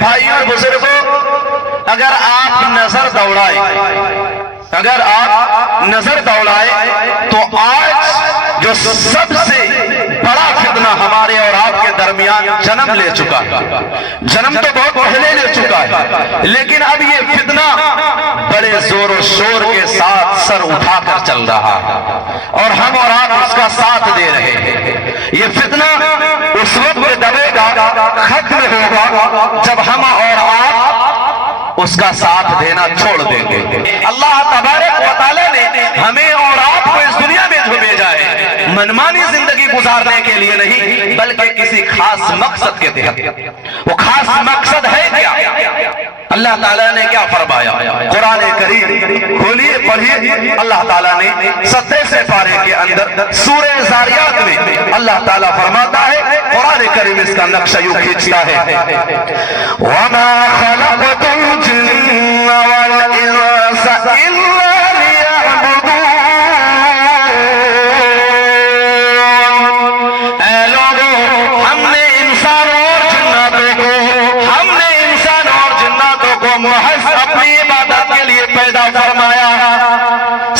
भाइयों और बुजुर्गों, अगर आप नजर दौड़ाए तो आज जो सबसे बड़ा फितना हमारे और आपके दरमियान जन्म ले चुका है। जन्म तो बहुत पहले ले चुका है, लेकिन अब ये फितना बड़े जोर और शोर के साथ सर उठाकर चल रहा है और हम और आप उसका साथ दे रहे हैं। ये फितना उस वक्त दबेगा, खत्म होगा जब हम और आप उसका साथ देना छोड़ देंगे। अल्लाह तबारक व तआला ने हमें और आपको इस दुनिया में जो भेजा है मनमानी जिंदगी गुजारने के लिए नहीं, बल्कि किसी खास मकसद के तहत। वो खास मकसद है क्या? अल्लाह ताला ने क्या फरमाया? कुरान करीम खोलिए, पढ़िए। अल्लाह ताला ने 27वें पारे के अंदर सूरह ज़ारियात में अल्लाह ताला फरमाता है, कुरान करीम इसका नक्शा यूं खींचता है, वमा खलक़तुल जिन्ना वल इंसा इल्ला लियअबुदून। ऐ लोगों, हमने इंसानों और जिन्नातों को महज अपनी इबादत के लिए पैदा फरमाया,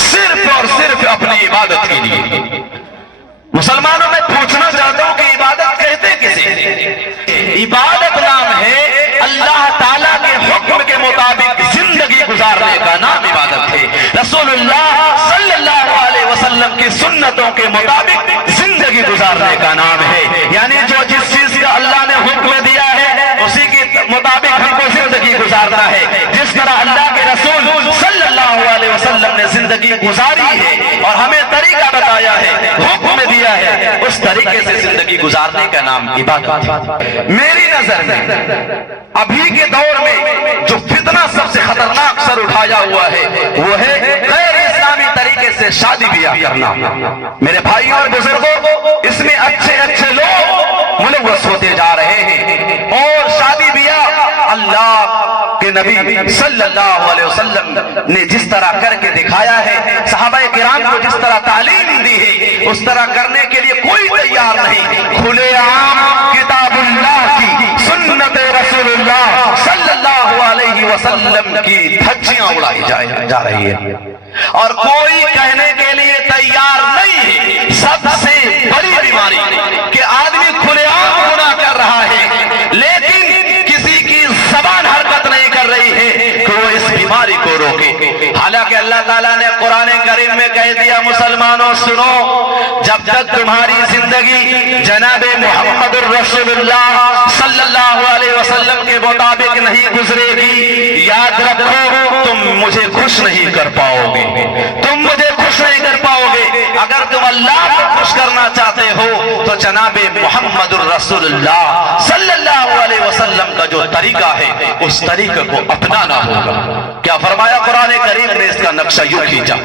सिर्फ और सिर्फ अपनी इबादत के लिए। मुसलमानों में पूछना चाहता हूं कि इबादत कहते किसे? इबादत नाम है अल्लाह ताला के हुक्म के मुताबिक जिंदगी गुजारने का नाम इबादत है। रसूलुल्लाह सल्लल्लाहु अलैहि वसल्लम की सुन्नतों के मुताबिक जिंदगी गुजारने का नाम है। यानी जो जिस चीज का अल्लाह ने हुक्म दिया है उसी के मुताबिक हमको जिंदगी गुजारना है। जिस तरह अल्लाह के रसूल सल्लल्लाहु अलैहि वसल्लम ने जिंदगी गुजारी है और हमें तरीका बताया है, हुक्म दिया है, उस तरीके से जिंदगी गुजारने का नाम इबादत है। मेरी नजर में अभी के दौर में जो फितना सबसे खतरनाक सर उठाया हुआ है वो है गैर इस्लामी तरीके से शादी ब्याह करना। मेरे भाइयों और बुजुर्गों, इसमें अच्छे अच्छे लोग मुलव्वस होते जा रहे हैं और शादी ब्याह अल्लाह के नबी सल्लल्लाहु अलैहि वसल्लम ने जिस तरह करके दिखाया है, सहाबाए किराम को जिस तरह तालीम दी है, उस तरह करने के लिए कोई तैयार नहीं। खुलेआम किताबुल्लाह की, सुन्नत रसूलुल्लाह सल्लल्लाहु अलैहि वसल्लम की धज्जियां उड़ाई जा रही है और कोई कहने के लिए तैयार नहीं है। सबसे बड़ी बीमारी कि आदमी खुलेआम गुनाह कर रहा है लेकिन किसी की ज़बान हरकत नहीं कर रही है कि वो इस बीमारी को रोके। हालांकि अल्लाह ताला ने कुरान करीम में कह दिया, मुसलमानों सुनो, जब तक तुम्हारी जिंदगी जनाबे मुहम्मदुर रसूलुल्लाह सल्लल्लाहु अलैहि वसल्लम के मुताबिक नहीं गुजरेगी, याद रखो तुम मुझे खुश नहीं कर पाओगे, तुम मुझे खुश नहीं कर पाओगे। अगर तुम अल्लाह को खुश करना चाहते हो तो जनाबे मुहम्मदुर रसूलुल्लाह सल्लल्लाहु अलैहि वसल्लम का जो तरीका है उस तरीके को अपनाना होगा। क्या फरमाया कुरान करीम ने? इसका नक्शा यूं खींचा,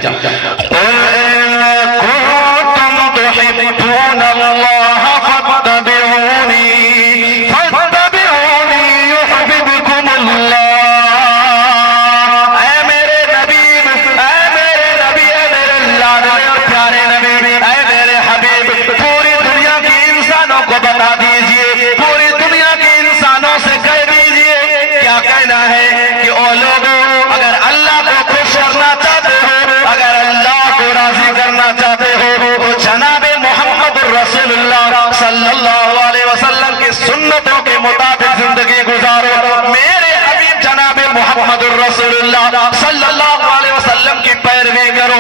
सल्लल्लाहु अलैहि वसल्लम की सुन्नतों के मुताबिक जिंदगी गुजारो। मेरे हबीब जनाबे मुहम्मदुर रसूलुल्लाह सल्लल्लाहु अलैहि वसल्लम की पैरवी करो।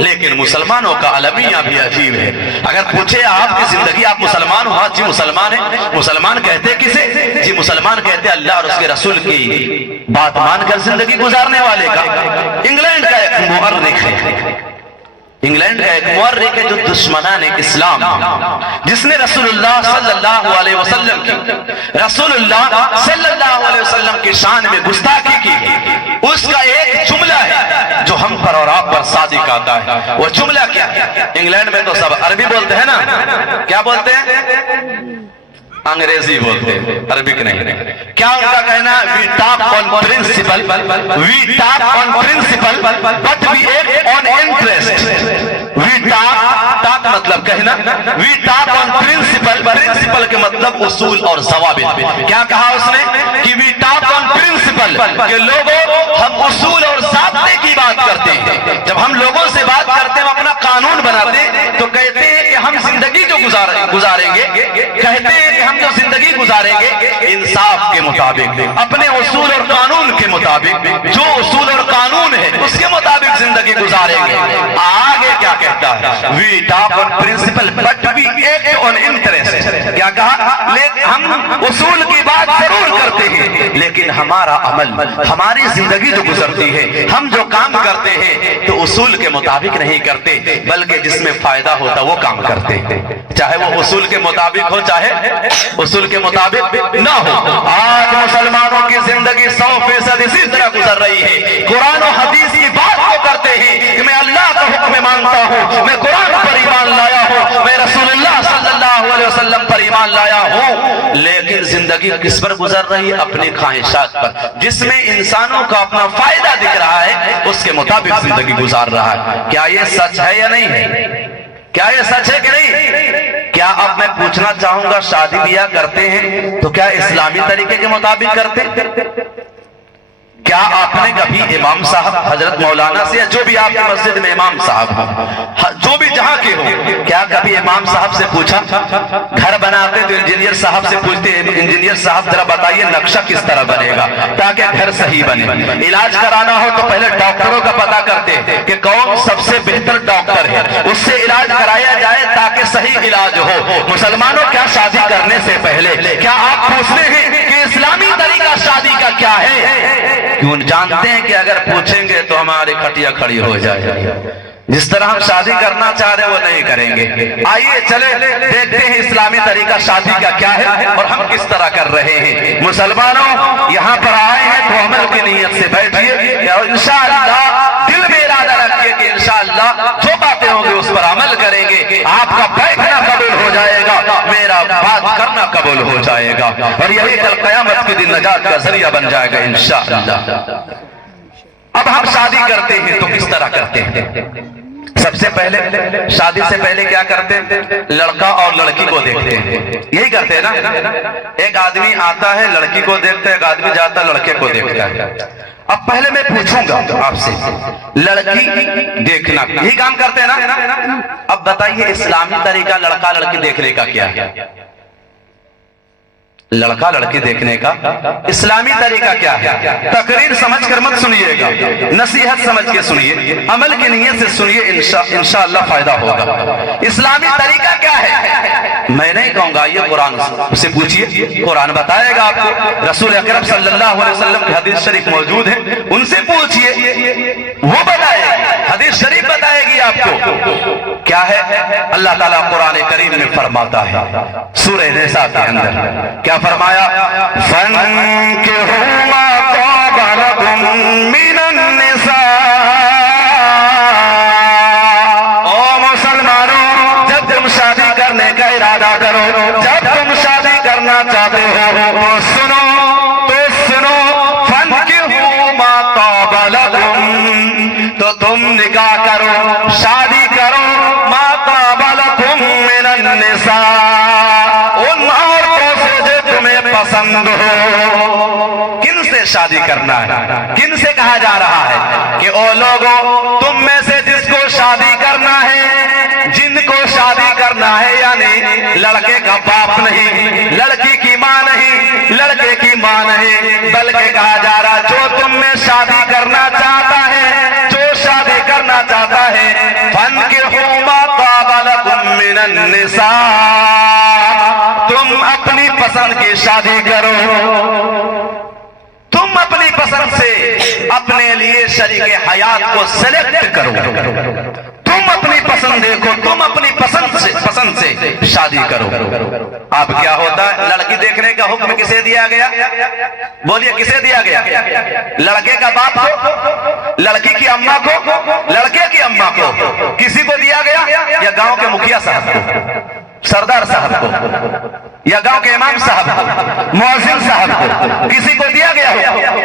लेकिन मुसलमानों का अलमिया भी अजीब है। अगर पूछे आपकी जिंदगी, आप मुसलमान हो? हाँ जी मुसलमान है। मुसलमान कहते किसे? जी मुसलमान कहते अल्लाह और उसके रसूल की बात मानकर जिंदगी गुजारने वाले का। इंग्लैंड का एक मुअर्रिख है, इंग्लैंड का एक मुअर्रिख है जो दुश्मनान इस्लाम, जिसने रसूलुल्लाह सल्लल्लाहु अलैहि वसल्लम की शान में गुस्ताखी की। उसका एक जुमला है जो हम पर और आप पर सादिक आता है। वो जुमला क्या है? इंग्लैंड में तो सब अरबी बोलते हैं ना, क्या बोलते हैं? अंग्रेजी बोलते हैं, अरबिक नहीं। क्या उनका कहना है? We talk on principle, we talk on principle but we act on interest. We talk मतलब कहना, we talk on principle, principle के मतलब उसूल और ज़वाबित। क्या कहा उसने? कि پرنسپل کہ لوگوں ہم اصول اور ضابطے کی بات کرتے ہیں. جب ہم لوگوں سے بات کرتے ہیں ہم اپنا قانون بناتے ہیں تو کہتے ہیں کہ ہم زندگی جو گزاریں گے, کہتے ہیں کہ ہم جو زندگی گزاریں گے انصاف کے مطابق, اپنے اصول اور قانون کے مطابق, جو اصول اور قانون ہے اس کے مطابق زندگی گزاریں گے. آگے کیا کہتا ہے؟ We talk on principle but we act on interest. کیا کہا؟ ہم اصول کی بات ضرور کرتے ہیں لیکن ہمارا عمل, ہماری زندگی جو گزرتی ہے, ہم جو کام کرتے ہیں تو اصول کے مطابق نہیں کرتے بلکہ جس میں فائدہ ہوتا وہ کام کرتے ہیں, چاہے وہ اصول کے مطابق ہو چاہے اصول کے مطابق نہ ہو. آج مسلمانوں کی زندگی 100% اسی طرح گزر رہی ہے. قرآن و حدیث کی بات کو کرتے ہیں کہ میں اللہ کا حکم مانتا ہوں, میں قرآن پر ایمان لایا ہوں, میں رسول اللہ صلی اللہ علیہ وسلم پر ایمان لایا ہوں, لیکن زندگی کس پر گزر رہی ہے؟ اپنی خواہشات پر. جس میں انسانوں کا اپنا فائدہ دکھ رہا ہے اس کے مطابق زندگی گزار رہا ہے. کیا یہ سچ ہے یا نہیں ہے؟ کیا یہ سچ ہے کہ نہیں؟ کیا اب میں پوچھنا چاہوں گا, شادی بیاہ کرتے ہیں تو کیا اسلامی طریقے کے مطابق کرتے ہیں؟ کیا آپ نے کبھی امام صاحب حضرت مولانا سے, یا جو بھی آپ کی مسجد میں امام صاحب جو بھی جہاں کے ہو, کیا کبھی امام صاحب سے پوچھا؟ گھر بناتے تو انجینئر صاحب سے پوچھتے انجینئر صاحب ذرا بتائیے نقشہ کس طرح بنے گا تاکہ گھر صحیح بنے. علاج کرانا ہو تو پہلے ڈاکٹروں کا پتہ کرتے کہ کون سب سے بہتر ڈاکٹر ہے, اس سے علاج کرایا جائے تاکہ صحیح علاج ہو. مسلمانوں کیا شادی کرنے سے پہلے کیا آپ پوچھتے ہیں کہ اسلامی طریقہ شادی کا کیا ہے؟ کیوں جانتے ہیں کہ اگر پوچھیں گے تو ہماری کھٹیا کھڑی ہو جائے گی. جس طرح ہم شادی کرنا چاہ رہے وہ نہیں کریں گے. آئیے چلے دیکھتے ہیں اسلامی طریقہ شادی کا کیا ہے اور ہم کس طرح کر رہے ہیں. مسلمانوں یہاں پر آئے ہیں تو عمل کی نیت سے بیٹھیے اور انشاءاللہ دل میں ارادہ رکھیے کہ انشاءاللہ جو باتیں ہوں گے اس پر عمل کریں گے. آپ کا بیٹھنا قبول ہو جائے گا, میرا بات کرنا قبول ہو جائے گا, اور یہی کل قیامت کے دن نجات کا ذریعہ بن جائے گا انشاءاللہ. اب ہم شادی کرتے ہیں تو کس طرح کرتے ہیں؟ سب سے پہلے شادی سے پہلے کیا کرتے ہیں؟ لڑکا اور لڑکی کو دیکھتے ہیں. یہی کرتے ہیں نا. ایک آدمی آتا ہے لڑکی کو دیکھتا ہے, ایک آدمی جاتا ہے لڑکے کو دیکھتا ہے. اب پہلے میں پوچھوں گا آپ سے, لڑکی دیکھنا یہی کام کرتے ہیں نا. اب بتائیے اسلامی طریقہ لڑکا لڑکی دیکھنے کا کیا ہے؟ لڑکا لڑکی دیکھنے کا اسلامی طریقہ کیا ہے؟ تقریر سمجھ کر مت سنیے گا, نصیحت سمجھ کے سنیے, عمل کی نیت سے سنیے, انشاءاللہ فائدہ ہوگا. اسلامی طریقہ کیا ہے؟ میں نہیں کہوں گا, یہ قرآن سے پوچھئے, قرآن بتائے گا آپ کو. رسول اکرم صلی اللہ علیہ وسلم کی حدیث شریف موجود ہے, ان سے پوچھئے, وہ بتائے گا. حدیث شریف بتائے گی آپ کو. کیا ہے؟ اللہ تعالیٰ قرآن کریم میں فرماتا ہے سورہ نساء کے اندر, کیا فرمایا؟ فَانْكِحُوا مَا طَابَ لَكُم مِّنَ النِّسَاءِ. او مسلمانوں, جب تم شادی کرنے کا ارادہ کرو, جب تم شادی کرنا چاہتے ہو تو سنو فَانْكِحُوا مَا طَابَ لَكُم, تو تم نکاح کرو, شادی کرو, مَا طَابَ لَكُم مِّنَ النِّسَاءِ, ان عورتوں سے جو تمہیں پسند ہو. کن سے شادی کرنا ہے؟ کن سے کہا جا رہا ہے کہ او لوگوں تم میں سے جس کو شادی کرنا ہے, جن کو شادی کرنا ہے, یعنی لڑکے کا باپ نہیں, لڑکی کی ماں نہیں, لڑکے کی ماں نہیں, بلکہ کہا جا رہا جو تم میں شادی کرنا چاہتا ہے, جو شادی کرنا چاہتا ہے, فَانْكِحُوا مَا طَابَ لَكُم مِّنَ النِّسَاءِ, تم اپنی پسند کی شادی کرو. تم اپنی پسند سے اپنے لیے شریک حیات کو سلیکٹ کرو. تم اپنی پسند دیکھو, تم اپنی پسند سے شادی کرو. اب کیا ہوتا ہے؟ لڑکی دیکھنے کا حکم کسے دیا گیا؟ بولیے کسے دیا گیا؟ لڑکے کا باپ کو, لڑکی کی اماں کو, لڑکے کی اماں کو, کسی کو دیا گیا؟ یا گاؤں کے مکھیا صاحب کو, سردار صاحب کو, یا گاؤں کے امام صاحب کو, مؤذن صاحب کو, کسی کو دیا گیا ہو؟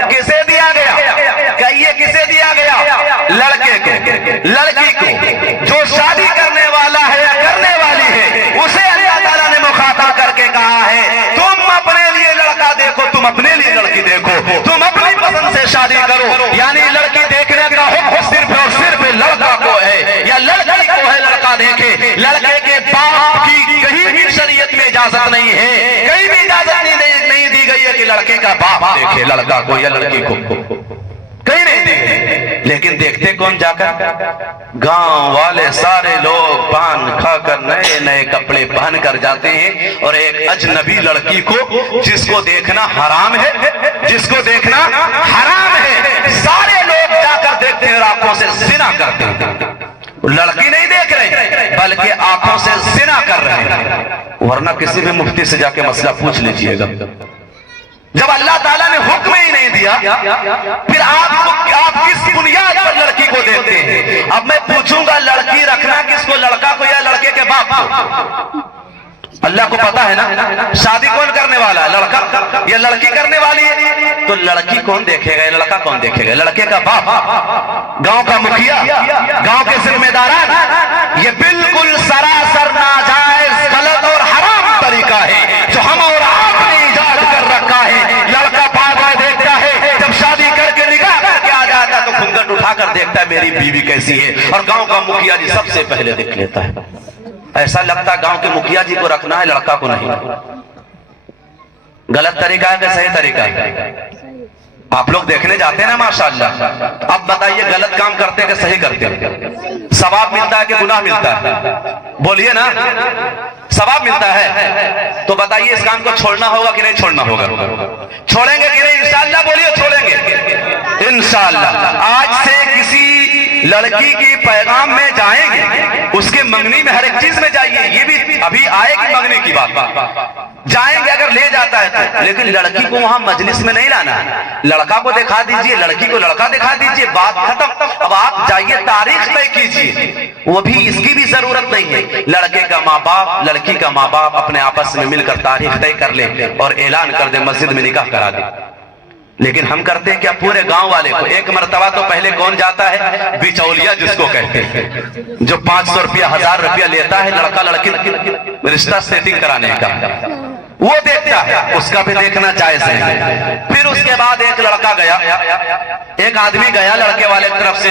کسے دیا گیا؟ کہیے کسے دیا گیا؟ لڑکے کو, لڑکی کو. جو شادی کرنے والا ہے یا کرنے والی ہے اسے اللہ تعالیٰ نے مخاطب کر کے کہا ہے تم اپنے لیے لڑکا دیکھو, تم اپنے لیے لڑکی دیکھو, تم اپنی پسند शादी करो, यानी लड़की देखने का हुक्म सिर्फ और सिर्फ लड़का को है या लड़की को है लड़का देखे। लड़के के बाप की कहीं भी शरीयत में इजाजत नहीं है, कहीं भी इजाजत नहीं दी गई है कि लड़के का बाप देखे लड़का को या लड़की को, कहीं नहीं दी। लेकिन देखते कौन जाकर? गांव वाले सारे लोग पान खाकर नए नए कपड़े पहन कर जाते हैं और एक अजनबी लड़की को जिसको देखना हराम है, जिसको देखना हराम है, सारे लोग जाकर देखते हैं और आंखों से जिना करते हैं। लड़की नहीं देख रहे बल्कि आंखों से जिना कर रहे हैं। वरना किसी भी मुफ्ती से जाके मसला पूछ लीजिएगा। जब अल्लाह ताला ने हुक्म ही नहीं दिया, फिर आप किस बुनियाद पर लड़की को देखते हैं? अब मैं पूछूंगा, लड़की रखना किसको, लड़का को या लड़के के बाप को? अल्लाह को पता है ना शादी कौन करने वाला है, लड़का या लड़की करने वाली है? तो लड़की कौन देखेगा, लड़का कौन देखेगा? लड़के का बाप, गांव का मुखिया, गांव के जिम्मेदार। ये बिल्कुल सरासर नाजायज, गलत और हराम तरीका है जो हम और आपने इजाद कर रखा है। लड़का बाद में देखता है, जब शादी करके निकाह करके आ जाता है तो घूंघट उठाकर देखता है मेरी बीवी कैसी है, और गांव का मुखिया जी सबसे पहले देख लेता है। ऐसा लगता है गांव के मुखिया जी को रखना है, लड़का को नहीं। गलत तरीका है कि सही तरीका है? आप लोग देखने जाते हैं ना माशाअल्लाह। अब बताइए गलत काम करते हैं कि सही करते हैं? सवाब मिलता है कि गुनाह मिलता है? बोलिए ना, सवाब मिलता है। तो बताइए इस काम को छोड़ना होगा कि नहीं छोड़ना होगा? छोड़ेंगे कि नहीं? इंशाअल्लाह बोलिए छोड़ेंगे इंशाअल्लाह। आज से किसी लड़की की पैगाम में जाएंगे, उसके मंगनी में हर एक चीज में जाइए, ये भी अभी आएगी मंगनी की बात, जाएंगे अगर ले जाता है तो, लेकिन लड़की को वहां मजलिस में नहीं लाना है। लड़का को दिखा दीजिए, लड़की को लड़का दिखा दीजिए, बात खत्म। अब आप जाइए तारीख तय कीजिए, वो भी इसकी भी जरूरत नहीं है। लड़के का माँ बाप, लड़की का माँ बाप अपने आपस में मिलकर तारीख तय कर ले और ऐलान कर दे, मस्जिद में निकाह करा दे। लेकिन हम करते हैं क्या? पूरे गांव वाले को एक मर्तबा तो पहले कौन जाता है? बिचौलिया जिसको कहते हैं, जो 500 रुपया 1000 रुपया लेता है लड़का लड़की रिश्ता सेटिंग कराने का, वो देखता है, उसका भी देखना जायज है। फिर उसके बाद एक लड़का गया, एक आदमी गया लड़के वाले की तरफ से,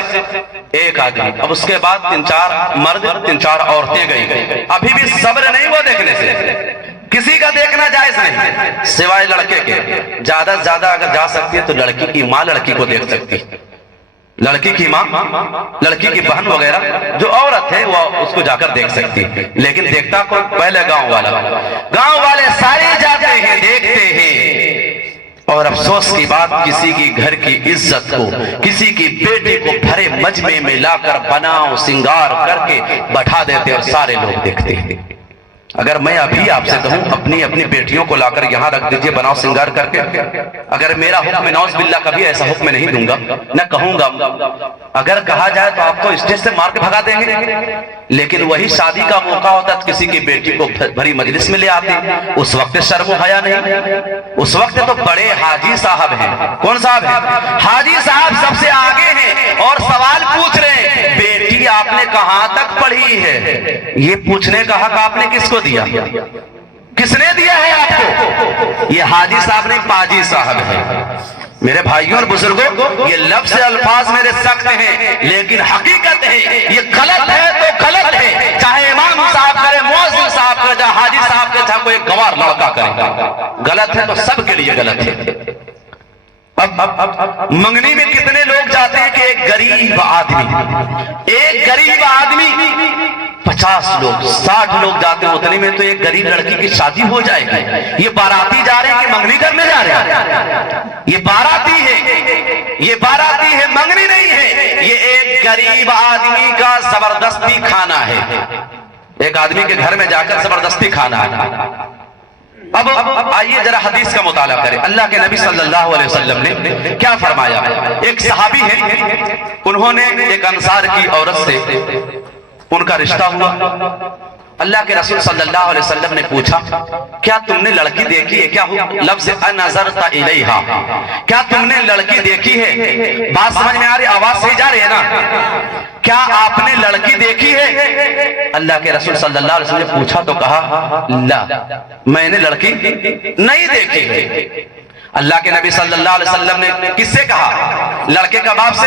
एक आदमी, अब उसके बाद 3-4 मर्द 3-4 औरतें गई। अभी भी सब्र नहीं वो देखने से, किसी का देखना जायज नहीं सिवाय लड़के के। ज्यादा से ज्यादा अगर जा सकती है तो लड़की की माँ लड़की को देख सकती है, लड़की की माँ, लड़की की बहन वगैरह जो औरत है वो उसको जाकर देख सकती है। लेकिन देखता कौन? पहले गांव वाला। गांव वाले सारे जाते हैं, देखते हैं। और अफसोस की बात, किसी की घर की इज्जत को, किसी की बेटी को भरे मजमे में लाकर बनाओ सिंगार करके बैठा देते और सारे लोग देखते हैं। अगर मैं अभी आपसे कहूं अपनी अपनी बेटियों को लाकर यहां रख दीजिए बनाओ सिंगार करके, अगर मेरा हुक्म नौज बिल्ला कभी ऐसा हुक्म नहीं दूंगा, न कहूंगा। अगर कहा जाए तो आपको स्टेज से मार के भगा देंगे। लेकिन वही शादी का मौका होता तो किसी की बेटी को भरी मजलिस में ले आते, उस वक्त शर्म हया नहीं। उस वक्त तो बड़े हाजी साहब हैं। कौन साहब हैं? हाजी साहब सबसे आगे हैं और सवाल पूछ रहे हैं, बेटी आपने कहां तक पढ़ी है? ये पूछने का हक आपने किसको दिया? किसने दिया है आपको? ये हाजी साहब नहीं, पाजी साहब है। मेरे भाइयों और बुजुर्गों, ये लफ्ज़ अल्फाज मेरे सख्त हैं लेकिन हकीकत है। ये गलत है तो गलत है, चाहे इमाम साहब करे, मुअज्जिन साहब करे, चाहे हाजी साहब करे, चाहे कोई गवार लड़का करे, गलत है तो सबके लिए गलत है। अब मंगनी में कितने लोग जाते हैं कि एक गरीब आदमी 50 लोग 60 लोग जाते हैं, उतने में तो एक गरीब लड़की की शादी हो जाएगी। ये बाराती जा रहे हैं कि मंगनी करने जा रहे हैं? ये बाराती है, मंगनी नहीं है। ये एक गरीब आदमी का जबरदस्ती खाना है, एक आदमी के घर में जाकर जबरदस्ती खाना है। अब आइए जरा हदीस का मुताला करें। अल्लाह के नबी सल्लल्लाहु अलैहि वसल्लम ने क्या फरमाया? एक सहाबी है, उन्होंने एक अंसार की औरत से उनका रिश्ता हुआ। अल्लाह के रसूल सल्लल्लाहु अलैहि वसल्लम ने पूछा, क्या तुमने लड़की देखी है? क्या लफ्ज़ अनज़रता इलैहा, क्या तुमने लड़की देखी है? बात समझ में आ रही? आवाज सही जा रही है ना? क्या आपने लड़की देखी है? अल्लाह के रसूल सल्लल्लाहु अलैहि वसल्लम ने पूछा तो कहा ला, मैंने लड़की नहीं देखी है। اللہ کے نبی صلی اللہ علیہ وسلم نے کس سے کہا؟ لڑکے کا باپ سے.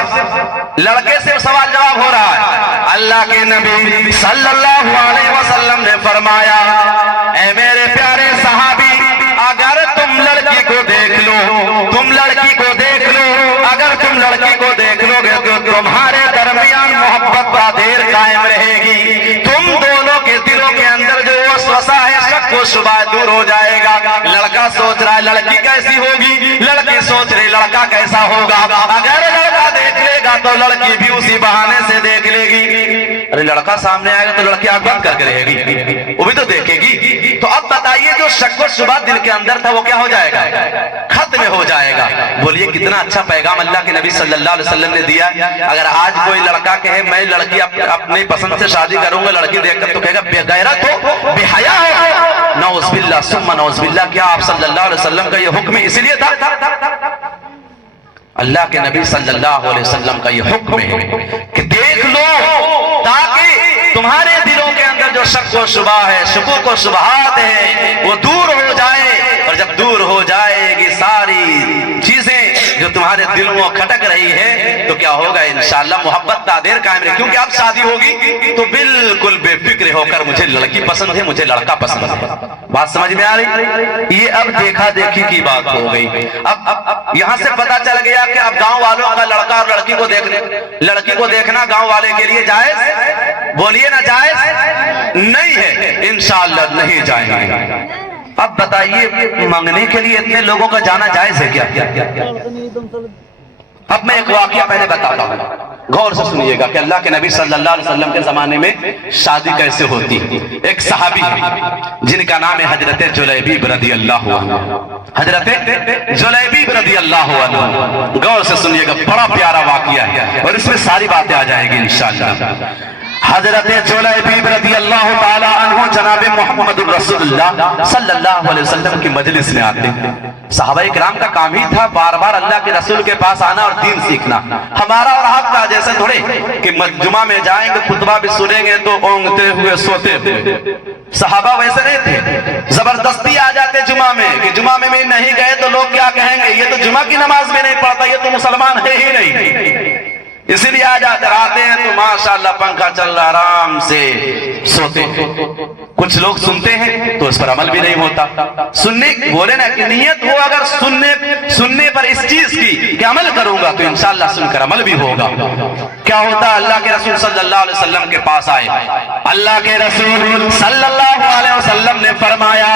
لڑکے سے سوال جواب ہو رہا ہے. اللہ کے نبی صلی اللہ علیہ وسلم نے فرمایا اے میرے پیارے صحابی اگر تم لڑکی کو دیکھ لو اگر تم لڑکی کو دیکھ لو گے تو تمہارے درمیان محبت کا دیر قائم رہے گی. تم دونوں کے دلوں کے اندر جو وسوسہ ہے شک و شبہ دور ہو جائے گا. لڑکا سوچ رہا ہے لڑکی کیسی ہوگی, لڑکی سوچ رہی لڑکا کیسا ہوگا. اگر لڑکا دیکھ لے گا تو لڑکی بھی اسی بہانے سے دیکھ لے گی. ارے لڑکا سامنے آئے گا تو لڑکی آنکھ بند کر کے رہے گی, وہ بھی تو دیکھے گی. تو اب بتائیے جو شک و شبہ دل کے اندر تھا وہ کیا ہو جائے گا؟ ختم ہو جائے گا. بولیے کتنا اچھا پیغام اللہ کے نبی صلی اللہ علیہ وسلم نے دیا. اگر آج کوئی لڑکا کہے میں لڑکی اپنی پسند سے شادی کروں گا, لڑکی دیکھ کر تو کہے گا بے غیرت ہو, بے حیا ہو. نعوذ باللہ ثم نعوذ باللہ. کیا آپ صلی اللہ علیہ وسلم کا یہ حکم اس لیے تھا؟ اللہ کے نبی صلی اللہ علیہ وسلم کا یہ حکم ہے کہ دیکھ لو تاکہ تمہارے دلوں کے اندر جو شک و شبہ ہے, شکوک و شبہات ہے, وہ دور ہو جائے. اور جب دور ہو جائے گی ساری چیزیں جو تمہارے دل میں کھٹک رہی ہے تو کیا ہوگا؟ انشاءاللہ محبت کا دیر قائم رہے. کیونکہ اب شادی ہوگی تو بالکل بے فکر ہو کر مجھے لڑکی پسند ہے, مجھے لڑکا پسند ہے. بات سمجھ میں آ رہی؟ یہ اب دیکھا دیکھی کی بات ہو گئی. اب یہاں سے پتا چل گیا کہ اب گاؤں والوں کا لڑکا اور لڑکی کو دیکھنا گاؤں والے کے لیے جائز؟ بولیے نا جائز نہیں ہے. انشاءاللہ نہیں جائیں گے. اب بتائیے مانگنے کے لیے اتنے لوگوں کا جانا جائز ہے کیا؟ اب میں ایک واقعہ پہلے بتاتا ہوں, غور سے سنیے گا کہ اللہ کے نبی صلی اللہ علیہ وسلم کے زمانے میں شادی کیسے ہوتی. ایک صحابی جن کا نام ہے حضرت جلیبیب رضی اللہ عنہ. حضرت جلیبیب رضی اللہ عنہ, غور سے سنیے گا, بڑا پیارا واقعہ ہے اور اس میں ساری باتیں آ جائیں گی انشاءاللہ. حضرت جلیبیب رضی اللہ تعالی عنہ جناب محمد رسول اللہ صلی اللہ علیہ وسلم کی مجلس میں آتے. صحابہ کرام کا کام ہی تھا بار بار اللہ کے رسول کے پاس آنا اور دین سیکھنا. ہمارا اور آپ کا جیسے تھوڑے کہ جمعہ میں جائیں گے خطبہ بھی سنیں گے تو اونگتے ہوئے سوتے ہوئے. صحابہ ویسے نہیں تھے, زبردستی آ جاتے جمعہ میں کہ جمعہ میں بھی نہیں گئے تو لوگ کیا کہیں گے, یہ تو جمعہ کی نماز میں نہیں پڑھتا, یہ تو مسلمان ہے ہی نہیں. اسی لیے آ جاتے آتے ہیں تو ماشاءاللہ پنکھا چل رہا آرام سے سوتے. کچھ لوگ سنتے ہیں تو اس پر عمل بھی نہیں ہوتا. سننے بولے نا کہ نیت ہو اگر سننے پر اس چیز کی کہ عمل کروں گا تو انشاءاللہ سن کر عمل بھی ہوگا. کیا ہوتا؟ اللہ کے رسول صلی اللہ علیہ وسلم کے پاس آئے. اللہ کے رسول صلی اللہ علیہ وسلم نے فرمایا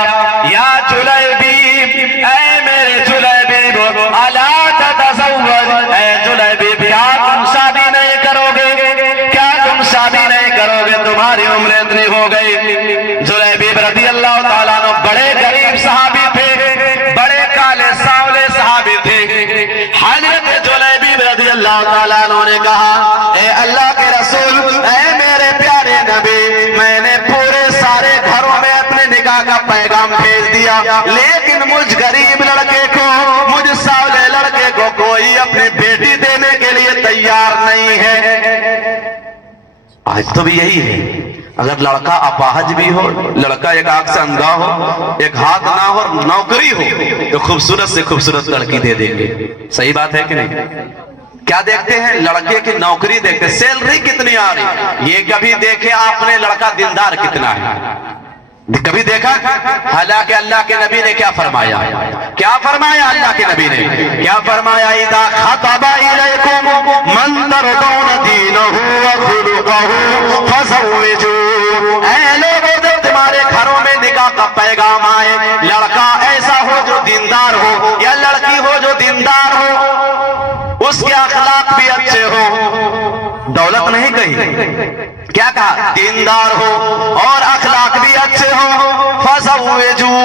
یا جلیبیب, اے میرے جلیبیب, الا تتزوج, اے جلیبیب کیا تم شادی نہیں کرو گے؟ کیا تم شادی نہیں کرو گے؟ تمہاری عمر اتنی ہو گئی. جلیبیب رضی اللہ تعالیٰ عنہ بڑے غریب صحابی تھے, بڑے کالے سانولے صحابی تھے. حضرت جلیبیب رضی اللہ تعالیٰ عنہ نے کہا اے اللہ کے رسول, اے میرے پیارے نبی, میں نے پورے سارے گھروں میں اپنے نکاح کا پیغام بھیج دیا, لیکن مجھ غریب لڑکے کو, مجھ سانولے لڑکے کو کوئی اپنی بیٹی دینے کے لیے تیار نہیں ہے. آج تو بھی یہی ہے, اگر لڑکا اپاہج بھی ہو, لڑکا ایک آنکھ سے اندھا ہو, ایک ہاتھ نہ ہو, نوکری ہو تو خوبصورت سے خوبصورت لڑکی دے دیں گے. صحیح بات ہے کہ نہیں؟ کیا دیکھتے ہیں؟ لڑکے کی نوکری دیکھتے, سیلری کتنی آ رہی, یہ کبھی دیکھے آپ نے لڑکا دیندار کتنا ہے, کبھی دیکھا؟ حالانکہ اللہ کے نبی نے کیا فرمایا؟ کیا فرمایا اللہ کے نبی نے؟ کیا فرمایا؟ اذا خطب الیکم من ترضون دینہ وخلقہ فزوجوہ. اے لوگوں جب تمہارے گھروں میں نکاح کا پیغام آئے, لڑکا ایسا ہو جو دیندار ہو یا لڑکی ہو جو دیندار ہو, اس کے اخلاق بھی اچھے ہو, دولت نہیں کہی, کیا کہا؟ دیندار ہو اور اخلاق بھی اچھے ہو. فزوجوہ,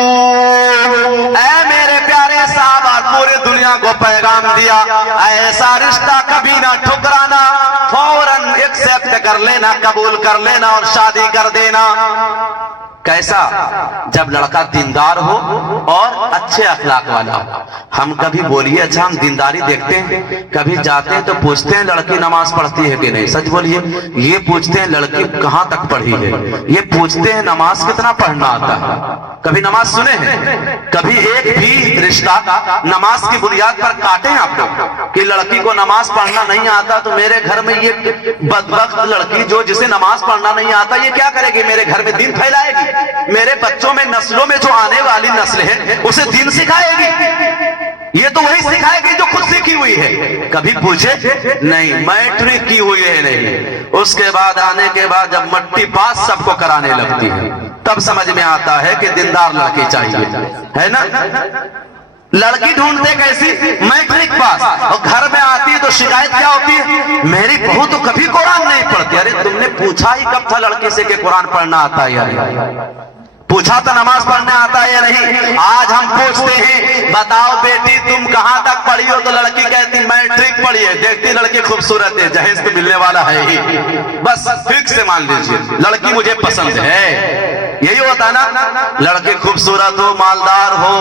اے میرے پیارے صاحب, پورے دنیا کو پیغام دیا ایسا رشتہ کبھی نہ ٹھکرانا, فوراً ایکسپٹ کر لینا, قبول کر لینا اور شادی کر دینا. कैसा? जब लड़का दीनदार हो और अच्छे अखलाक वाला हो। हम कभी बोलिए, अच्छा हम दीनदारी देखते हैं, कभी जाते हैं तो पूछते हैं लड़की नमाज पढ़ती है कि नहीं? सच बोलिए। ये पूछते हैं लड़की कहाँ तक पढ़ी है, ये पूछते हैं नमाज कितना पढ़ना आता है। कभी नमाज सुने हैं? कभी एक भी रिश्ता नमाज की बुनियाद पर काटे हैं आप लोग कि लड़की को नमाज पढ़ना नहीं आता तो मेरे घर में ये बदबख्त लड़की जो जिसे नमाज पढ़ना नहीं आता ये क्या करेगी? मेरे घर में दीन फैलाएगी, मेरे बच्चों में नस्लों में जो आने वाली नस्ल है उसे दीन सिखाएगी। ये तो वही सिखाएगी जो खुद सीखी हुई है। कभी पूछे? नहीं। मैट्रिक की हुई है नहीं, उसके बाद आने के बाद जब मट्टी पास सबको कराने लगती है तब समझ में आता है कि दीनदार लड़की चाहिए, है ना? लड़की ढूंढते कैसी? Matric pass. और घर में आती है तो शिकायत क्या होती है? मेरी बहू तो कभी कुरान नहीं पढ़ती। अरे तुमने पूछा ही कब था लड़की से कि कुरान पढ़ना आता है या नहीं? पूछा तो नमाज पढ़ने आता है या नहीं? आज हम पूछते हैं बताओ बेटी तुम कहां तक पढ़ी हो, तो लड़की कहती मैट्रिक पढ़ी है। देखती लड़की खूबसूरत है, जहेज तो मिलने वाला है ही, बस फिक्स से मान लीजिए लड़की मुझे पसंद है। यही होता ना, लड़की खूबसूरत हो, मालदार हो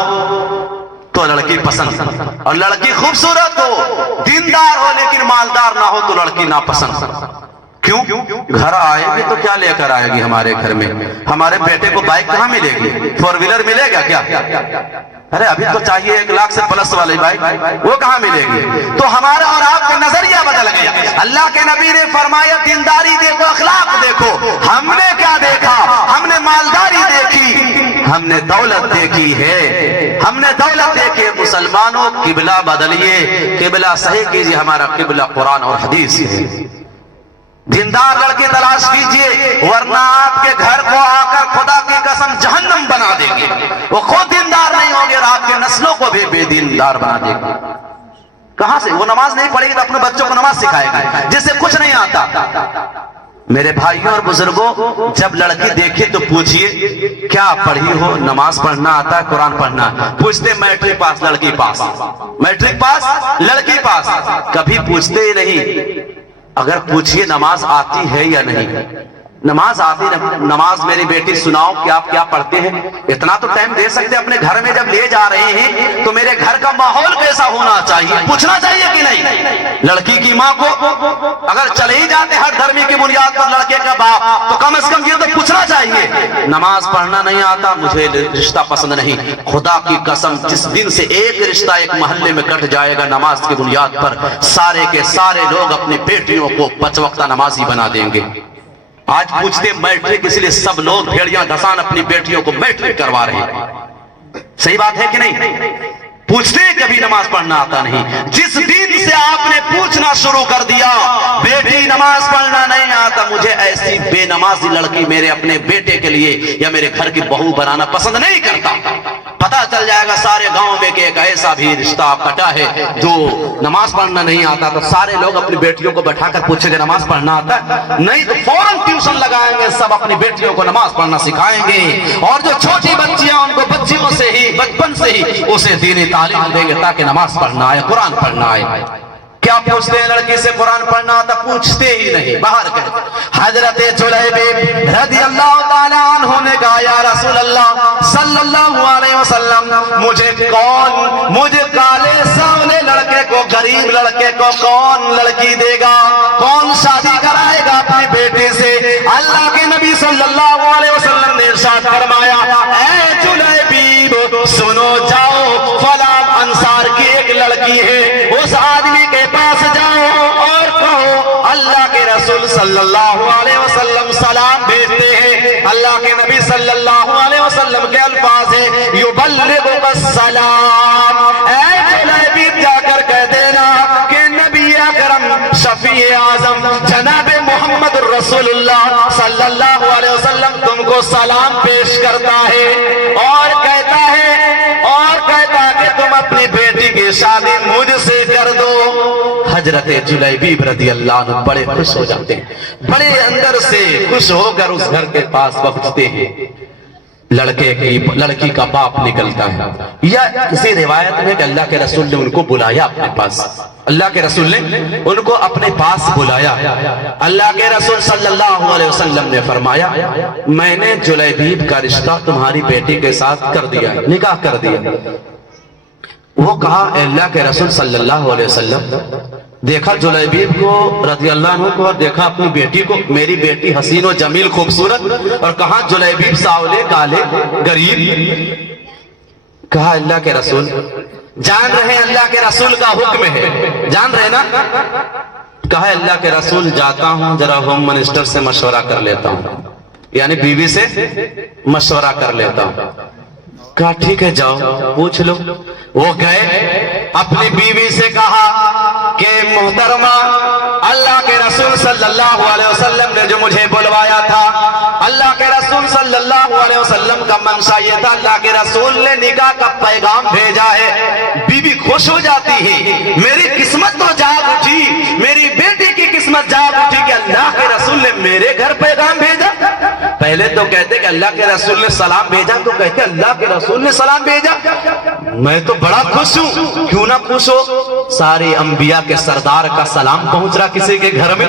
तो लड़की पसंद, और लड़की खूबसूरत हो, दीनदार हो लेकिन मालदार ना हो तो लड़की ना पसंद। क्यों? घर आएगी तो क्या लेकर आएगी हमारे घर में? हमारे बेटे को बाइक कहाँ मिलेगी? 4 व्हीलर मिलेगा क्या? अरे अभी तो चाहिए 1 लाख से प्लस वाली बाइक, वो कहाँ मिलेगी? तो हमारा और आपका नजरिया बदल गया। अल्लाह के नबी ने फरमाया दीनदारी देखो, अखलाक देखो। हमने क्या देखा? हमने मालदारी देखी, हमने दौलत देखी है, हमने दौलत देखी। मुसलमानों किबला बदलिए, किबला सही कीजिए। हमारा किबला कुरान और हदीस है। दीनदार लड़की तलाश कीजिए, वरना आपके घर को आकर खुदा की कसम जहन्नम बना देंगे। वो खुद दीनदार नहीं होंगे और आपके नस्लों को भी बेदीनदार बना देंगे। कहां से? वो नमाज नहीं पढ़ेगी तो अपने बच्चों को नमाज सिखाएगा जिसे कुछ नहीं आता। मेरे भाइयों और बुजुर्गों, जब लड़की देखे तो पूछिए क्या पढ़ी हो? नमाज पढ़ना आता है, कुरान पढ़ना? पूछते मैट्रिक पास, लड़की पास। मैट्रिक पास, लड़की पास। कभी पूछते ही नहीं अगर पूछिए नमाज आती है या नहीं? नमाज आती नहीं। नमाज मेरी बेटी सुनाओ कि आप क्या पढ़ते हैं? इतना तो टाइम दे सकते। अपने घर में जब ले जा रहे हैं तो मेरे घर का माहौल कैसा होना चाहिए, पूछना चाहिए कि नहीं? लड़की की माँ को अगर चले ही जाते हर धर्मी की बुनियाद पर लड़के का बाप, तो कम से कम ये तो पूछना चाहिए नमाज पढ़ना नहीं आता, मुझे रिश्ता पसंद नहीं। खुदा की कसम, जिस दिन से एक रिश्ता एक मोहल्ले में कट जाएगा नमाज की बुनियाद पर, सारे के सारे लोग अपनी बेटियों को 5 वक्ता नमाजी बना देंगे। आज पूछते मैट्रिक, इसलिए सब लोग भेड़ियां धसान अपनी बेटियों को मैट्रिक करवा रहे हैं। सही बात है कि नहीं? पूछते कभी नमाज पढ़ना आता नहीं। जिस दिन से आपने पूछना शुरू कर दिया बेटी नमाज पढ़ना नहीं आता, मुझे ऐसी बेनमाजी लड़की मेरे अपने बेटे के लिए या मेरे घर की बहू बनाना पसंद नहीं करता। पता चल जाएगा सारे गांव में कि एक ऐसा भी रिश्ता कटा है जो नमाज पढ़ना नहीं आता, तो सारे लोग अपनी बेटियों को बैठाकर पूछेंगे नमाज पढ़ना आता है? नहीं तो फौरन ट्यूशन लगाएंगे, सब अपनी बेटियों को नमाज पढ़ना सिखाएंगे। और जो छोटी बच्चियां उनको बच्चियों से ही, बचपन से ही उसे दीनी तालीम देंगे ताकि नमाज पढ़ना आए, कुरान पढ़ना आए। क्या पूछते हैं लड़की से कुरान पढ़ना आता? पूछते ही नहीं, बाहर कर। हजरत जुलैबिब रज़ियल्लाहु ताला अन्हु ने कहा या रसूल अल्लाह सल्लल्लाहु अलैहि वसल्लम, मुझे काले सांवले लड़के को, गरीब लड़के को कौन लड़की देगा, कौन शादी कराएगा अपनी बेटी से? अल्लाह के नबी सल्लल्लाहु अलैहि वसल्लम ने इरशाद फरमाया, ऐ जुलैबिब सुनो, जाओ फलां अंसार की एक लड़की है, उस आदमी के पास जाओ और कहो अल्लाह के रसूल सल्लल्लाहु अलैहि वसल्लम सलाम भेजते हैं। अल्लाह के नबी सल्लल्लाहु अलैहि वसल्लम के अल्फाज है युबल्लिगुका सलाम, ऐ जुलैबिब जाकर कह देना कि नबी अकरम शफी आजम जनाब मोहम्मद रसूलुल्लाह सल्लल्लाहु अलैहि वसल्लम तुमको सलाम पेश करता है और कहता है कि तुम अपनी बेटी की शादी मुझसे कर दो। हजरत जुलैबिब रज़ियल्लाहु अन्हु बड़े खुश हो जाते हैं, बड़े अंदर से खुश होकर उस घर के पास पहुंचते हैं। लड़की का बाप निकलता है, या किसी रिवायत में कि अल्लाह के रसूल ने उनको बुलाया अपने पास, अल्लाह के रसूल ने उनको अपने पास बुलाया। अल्लाह के रसूल सल्लल्लाहु अलैहि वसल्लम ने फरमाया, मैंने जुलैबीब का रिश्ता तुम्हारी बेटी के साथ कर दिया, निकाह कर दिया। वो कहा, अल्लाह के रसूल सल्लल्लाहु अलैहि वसल्लम, देखा जुलैबीब को रज़ी अल्लाह अन्हु को, और देखा अपनी बेटी को, मेरी बेटी हसीन और जमील खूबसूरत, और कहा जुलैबीब सावले काले गरीब। कहा अल्लाह के रसूल, जान रहे अल्लाह के रसूल का हुक्म है, जान रहे ना? कहा अल्लाह के रसूल, जाता हूं जरा होम मिनिस्टर से मशवरा कर लेता हूं, यानी बीवी से मशवरा कर लेता हूं। कहा ठीक है जाओ पूछ लो। वो गए, अपनी बीवी से कहा कि मोहतरमा, अल्लाह के रसूल सल्लल्लाहु अलैहि वसल्लम ने जो मुझे बुलवाया था, अल्लाह के रसूल सल्लल्लाहु अलैहि वसल्लम का मंशा ये था, अल्लाह के रसूल ने निकाह का पैगाम भेजा है। बीवी खुश हो जाती है, मेरी किस्मत तो जाग उठी, मेरी बेटी की किस्मत जाग उठी कि अल्लाह के रसूल ने मेरे घर पैगाम भेजा। पहले तो कहते कि अल्लाह के रसूल ने सलाम भेजा, तो कहते अल्लाह के रसूल ने सलाम भेजा, मैं तो बड़ा खुश हूं। क्यों ना खुश हो, सारे अंबिया के सरदार का सलाम पहुंच रहा किसी के घर में,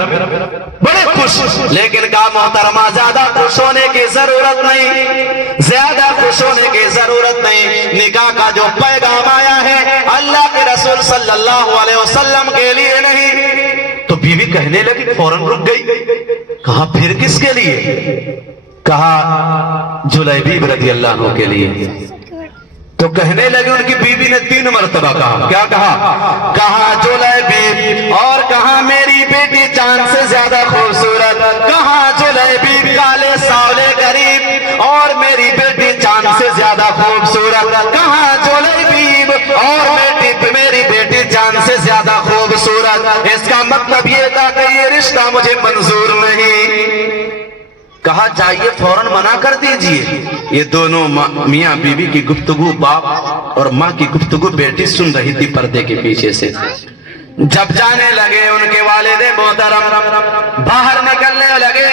बड़े खुश। लेकिन कहा मोहतरमा, ज्यादा खुश होने की जरूरत नहीं, ज्यादा खुश होने की जरूरत नहीं, निकाह का जो पैगाम आया है अल्लाह के रसूल सल्लल्लाहु अलैहि वसल्लम के लिए नहीं। तो बीवी कहने लगी, फौरन रुक गई। कहा फिर किसके लिए? कहा जुलैबीब रज़ी अल्लाह अन्हु के लिए। तो कहने लगे, उनकी बीवी ने 3 मरतबा कहा, क्या कहा? कहा जुलैबीब, और कहा मेरी बेटी चांद से ज्यादा खूबसूरत, कहा जुलैबीब काले सावले गरीब, और मेरी बेटी चांद से ज्यादा खूबसूरत, कहा जुलैबीब, और मेरी बेटी चांद से ज्यादा खूबसूरत। इसका मतलब ये था कि ये रिश्ता मुझे मंजूर नहीं। कहा जाइए फौरन मना कर दीजिए। ये दोनों मियाँ बीवी की गुफ्तगू बाप और माँ की गुफ्तगू बेटी सुन रही थी पर्दे के पीछे से। जब जाने लगे उनके वालिद मोहतरम बाहर निकलने लगे,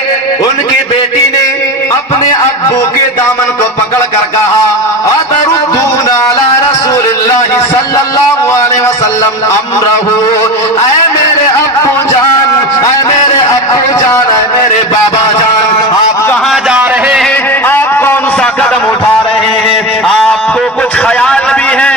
उनकी बेटी ने अपने अब्बू के दामन को पकड़ कर कहा, अतरुद्दूना अला रसूलिल्लाहि सल्लल्लाहु अलैहि वसल्लम अमरहू, ऐ मेरे अब्बू जान, ऐ मेरे अब्बू जान, ऐ मेरे बाबा जान, आप कहाँ जा रहे हैं? आप कौन सा कदम उठा रहे हैं? आपको कुछ ख्याल भी है,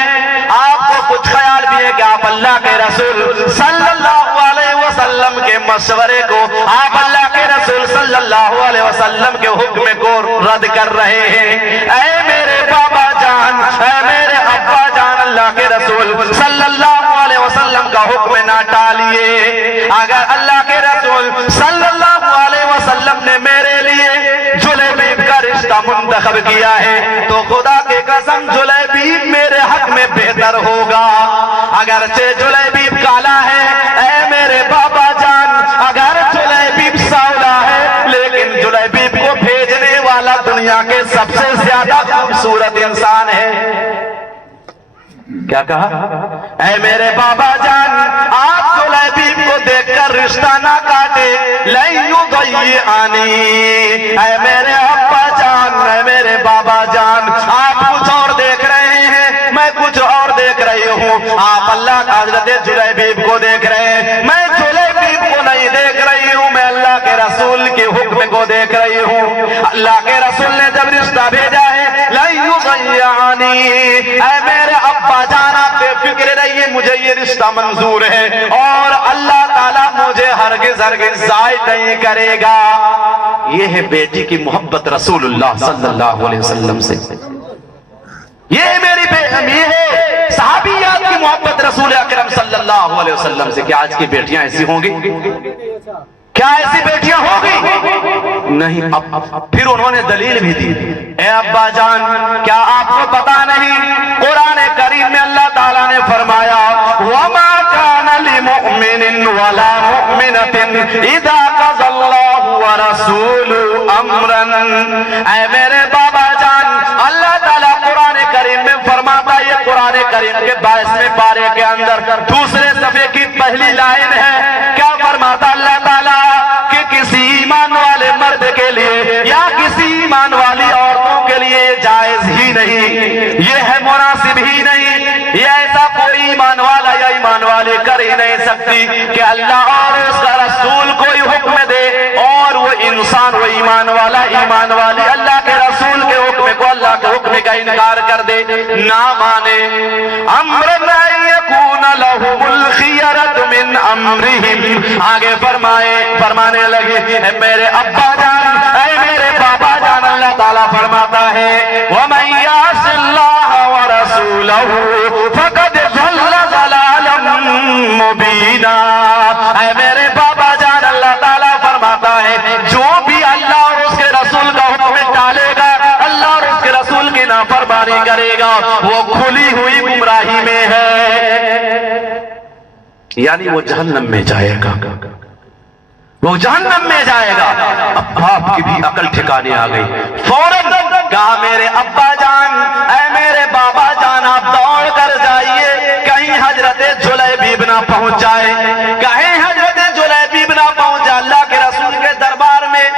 आपको कुछ ख्याल भी है कि आप अल्लाह के रसूल सल्लल्लाहु अलैहि वसल्लम के मशवरे को, आप अल्लाह के रसूल सल्लल्लाहु अलैहि वसल्लम के हुक्म को रद्द कर रहे हैं। ऐ मेरे बाबा जान, ऐ मेरे अब्बा जान, अल्लाह के रसूल सल्लल्लाहु अलैहि वसल्लम का हुक्म ना टालिए। अगर अल्लाह के रसूल सल्लल्लाहु अलैहि वसल्लम ने मेरे लिए जुलैबीब का रिश्ता मुंतखब किया है, तो खुदा के कसम जुलैबीब मेरे हक में बेहतर होगा। अगरचे जुलैबीब काला है, ऐ मेरे बाबा जान, अगर जुलैबीब सावला है, लेकिन जुलैबीब को भेजने वाला दुनिया के सबसे ज्यादा खूबसूरत इंसान है। क्या कहा? ऐ मेरे बाबा जान, आप जुलैबीब को देखकर रिश्ता ना काटे, लैयू गई आनी। ऐ मेरे अब्बा जान, ऐ मेरे बाबा जान, आप कुछ और देख रहे हैं, मैं कुछ और देख रही हूँ। आप अल्लाह का हजरत जुलैबीब को देख रहे हैं, मैं जुलैबीब को नहीं देख रही हूँ, मैं अल्लाह के रसूल के हुक्म को देख रही हूँ। अल्लाह के रसूल ने जब रिश्ता भेजा है, लैयू गई आनी, ऐ मेरे अब्बा जान, आप बेफिक्र रहिए, मुझे ये रिश्ता मंजूर है और अल्लाह ताला मुझे हरगिज़ हरगिज़ ज़ायद नहीं करेगा। ये है बेटी की मोहब्बत रसूलुल्लाह सल्लल्लाहु अलैहि वसल्लम से। ये मेरी ये है सहाबियात की मोहब्बत रसूल अकरम सल्लल्लाहु अलैहि वसल्लम से। क्या आज की बेटियां ऐसी होंगी? क्या ऐसी बेटियां होगी? नहीं। अब फिर उन्होंने दलील भी दी। ए अब्बा जान, क्या आपको पता नहीं, कुरान करीम में अल्लाह ताला ने फरमाया, वमा काना लिमुमिनिन वला मुमिनतिन इदा क़ज़ल्लाहु व रसूलुहु अमरन। ऐ मेरे बाबा जान, अल्लाह ताला कुरान करीम में फरमाता, ये कुरान करीम के 22वें पारे के अंदर दूसरे सफ़े की पहली लाइन है। क्या फरमाता अल्लाह ताला कि किसी ईमान वाले मर्द के लिए या किसी ईमान वाली औरतों के लिए کوئی ایمان والا یا ایمان والے کر ہی نہیں سکتی کہ اللہ اور اس کا رسول کوئی حکم دے اور وہ انسان وہ ایمان والا ایمان والی اللہ کے رسول کے حکم کو اللہ کے حکم کا انکار کر دے نہ مانے امر یکون لهم الخیرۃ من امرہم آگے فرمانے لگے اے میرے ابا جان اے میرے بابا جان اللہ تعالیٰ فرماتا ہے وَمَن يَعْصِ اللَّهَ وَرَسُولَهُ فَقَدْ ضَلَّ ضَلَالًا مُبِينًا اے میرے بابا جان اللہ تعالیٰ فرماتا ہے جو بھی اللہ اور اس کے رسول کا حکم ٹالے گا اللہ اور اس کے رسول کی نافرمانی کرے گا وہ کھلی ہوئی گمراہی میں ہے یعنی وہ جہنم میں جائے گا وہ جہنم میں جائے گا اب باپ کی بھی عقل ٹھکانے آ گئی فوراً کہا میرے ابا جان اے میرے بابا جان آپ دوڑ کر جائیے کہیں حضرت جلیبیب نہ پہنچ جائے کہیں حضرت جلیبیب نہ پہنچ جائے اللہ کے رسول کے دربار میں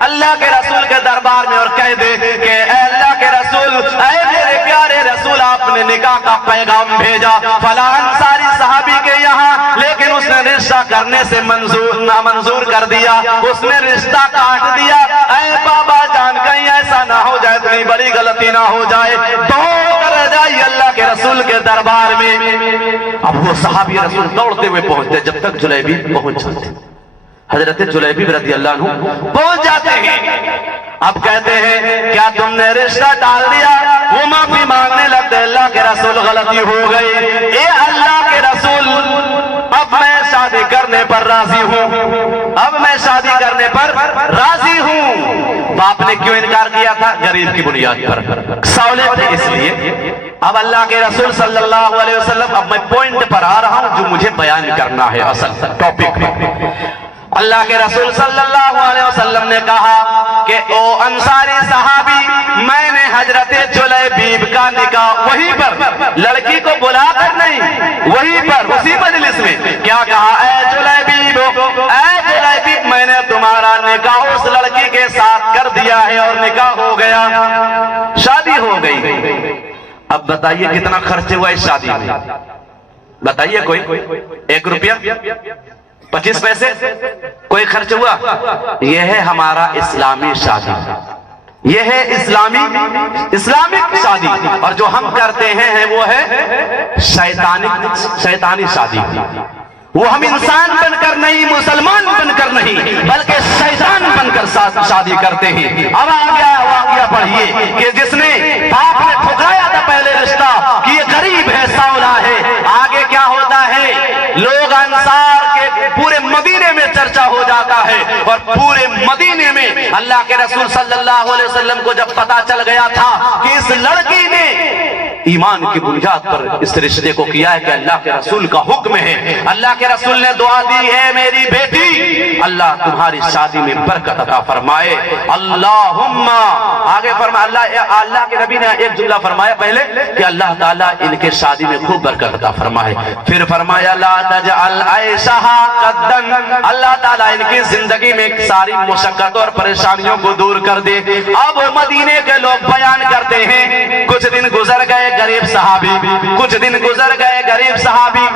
اللہ کے رسول کے دربار میں اور کہہ دے کہ اے اللہ کے رسول اے میرے پیارے رسول آپ نے نکاح کا پیغام بھیجا فلاں انصاری صحابی کے یہاں لیکن اس نے رشتہ کرنے سے نامنظور کر دیا اس نے رشتہ کاٹ دیا اے بابا جان کہیں ایسا نہ ہو جائے اتنی بڑی غلطی نہ ہو جائے دوڑ کر جائیے اللہ کے رسول کے دربار میں اب وہ صحابی رسول دوڑتے ہوئے پہنچتے جب تک جلیبیب پہنچ جاتے حضرت جلیبیب رضی اللہ عنہ پہنچ جاتے ہیں اب کہتے ہیں کیا تم نے رشتہ ڈال دیا وہ معافی مانگنے لگتے اللہ کے رسول غلطی ہو گئی اے اللہ کے رسول اب میں شادی کرنے پر راضی ہوں اب میں شادی کرنے پر راضی ہوں باپ نے کیوں انکار کیا تھا غریب کی بنیاد پر سہولت تھے اس لیے اب اللہ کے رسول صلی اللہ علیہ وسلم اب میں پوائنٹ پر آ رہا ہوں جو مجھے بیان کرنا ہے اصل ٹاپک میں اللہ کے رسول صلی اللہ علیہ وسلم نے کہا کہ او انصاری صحابی میں نے حضرت جلیبیب کا نکاح وہیں پر لڑکی کو بلا کر نہیں وہیں پر اسی مجلس میں کیا کہا اے جلیبیب میں نے تمہارا نکاح اس لڑکی کے ساتھ کر دیا ہے اور نکاح ہو گیا شادی ہو گئی اب بتائیے کتنا خرچ ہوا اس شادی میں بتائیے کوئی 1 روپیہ 25 پیسے کوئی خرچ ہوا یہ ہے ہمارا اسلامی شادی یہ ہے اسلامک شادی اور جو ہم کرتے ہیں وہ ہے شیطانی شادی وہ ہم انسان بن کر نہیں مسلمان بن کر نہیں بلکہ شیطان بن کر شادی کرتے ہیں اب آگیا واقعہ پڑھیے کہ جس نے باپ نے ٹھکرایا تھا پہلے رشتہ کہ یہ غریب ہے سولا ہے آگے کیا ہوتا ہے لوگ انصار کے پورے مدینے میں چرچا ہو جاتا ہے اور پورے مدینے میں اللہ کے رسول صلی اللہ علیہ وسلم کو جب پتا چل گیا تھا کہ اس لڑکی نے ایمان کی بنیاد پر اس رشتے کو کیا ہے کہ اللہ کے رسول کا حکم ہے اللہ کے رسول نے دعا دی ہے میری بیٹی اللہ تمہاری شادی میں برکت عطا فرمائے اللہم آگے فرمایا اللہ کے نبی نے ایک جملہ فرمایا پہلے کہ اللہ تعالیٰ ان کے شادی میں خوب برکت عطا فرمائے پھر فرمایا لا تجعل عیشہا قدن اللہ تعالیٰ ان کی زندگی میں ساری مشقتوں اور پریشانیوں کو دور کر دے اب مدینے کے لوگ بیان کرتے ہیں کچھ دن گزر گئے غریب صحابی کچھ دن گزر گئے غریب صحابی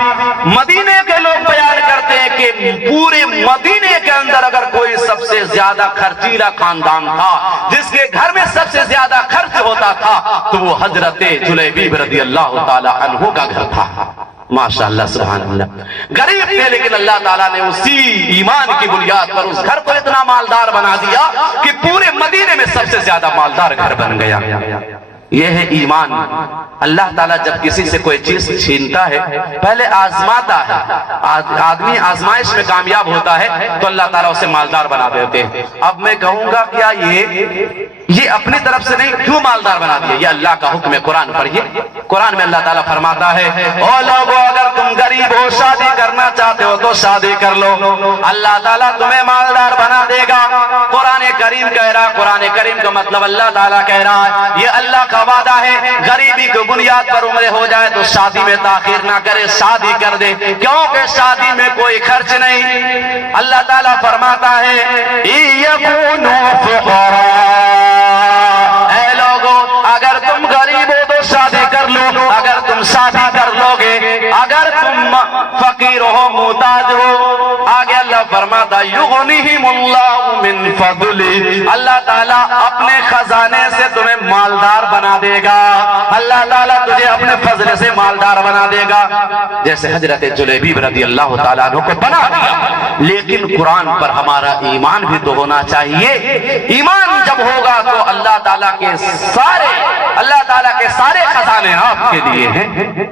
مدینے کے لوگ بیان کرتے ہیں کہ پورے مدینے کے اندر اگر کوئی سب سے زیادہ خرچیلا خاندان تھا جس کے گھر میں سب سے زیادہ خرچ ہوتا تھا تو وہ حضرت جلیبیب رضی اللہ تعالی عنہ کا گھر تھا ماشاءاللہ سبحان اللہ غریب تھے لیکن اللہ تعالیٰ نے اسی ایمان کی بنیاد پر اس گھر کو اتنا مالدار بنا دیا کہ پورے مدینے میں سب سے زیادہ مالدار گھر بن گیا یہ ہے ایمان اللہ تعالیٰ جب کسی سے کوئی چیز چھینتا ہے پہلے آزماتا ہے آدمی آزمائش میں کامیاب ہوتا ہے تو اللہ تعالیٰ اسے مالدار بنا دیتے ہیں اب میں کہوں گا کیا یہ اپنی طرف سے نہیں کیوں مالدار بنا دیا یہ اللہ کا حکم ہے قرآن پڑھیے قرآن میں اللہ تعالیٰ فرماتا ہے او لوگو اگر تم غریب ہو شادی کرنا چاہتے ہو تو شادی کر لو اللہ تعالیٰ تمہیں مالدار بنا دے گا قرآن کریم کہہ رہا ہے قرآن کریم کا مطلب اللہ تعالیٰ کہہ رہا ہے یہ اللہ کا وعدہ ہے غریبی کی بنیاد پر عمر ہو جائے تو شادی میں تاخیر نہ کرے شادی کر دے کیونکہ شادی میں کوئی خرچ نہیں اللہ تعالیٰ فرماتا ہے اے لوگوں اگر تم غریب ہو تو شادی کر لو اگر تم شادی کر لو گے فقیر ہو محتاج ہو، آگے اللہ فرماتا یغنیہم اللہ من فضلہ، اللہ تعالیٰ اپنے خزانے سے تمہیں مالدار بنا دے گا، اللہ تعالیٰ تجھے اپنے فضل سے مالدار بنا دے گا، جیسے حضرت جلیبیب رضی اللہ تعالیٰ عنہ کو بنا دیا۔ لیکن قرآن پر ہمارا ایمان بھی تو ہونا چاہیے، ایمان جب ہوگا تو اللہ تعالیٰ کے سارے خزانے آپ کے لیے ہیں۔